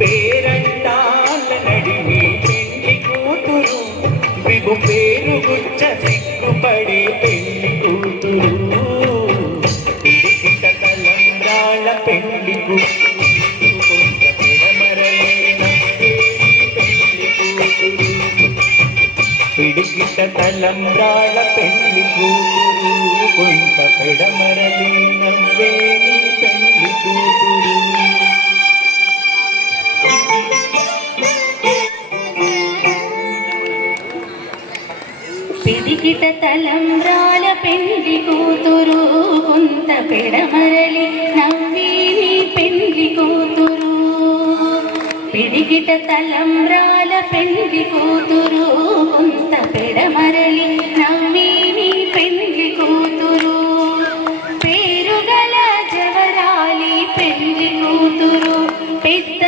పేరంటాల నడిమి పెళ్లి కూతురు విగు పేరు గుచ్చ సిగ్గుపడే పెళ్లి కూతురు పిడికిట తలంబ్రాల పెళ్లి కూతురు కొంత పెడమరలేన పెళ్లి కూతురు పిడికిట తలంబ్రాల పెళ్లి కూతురు కొంత పెడమరలేన పెళ్లి కూతురు పిడికిట తలంబ్రాల పెళ్లి కూతురు కొంత పెడమరలి నవ్వేని పెళ్లి కూతురు పిడికిట తలంబ్రాల పెళ్లి కూతురు కొంత పెడమరలి నవ్వేని పెళ్లి కూతురు పేరుగల జవరాలి పెళ్లి కూతురు పెద్ద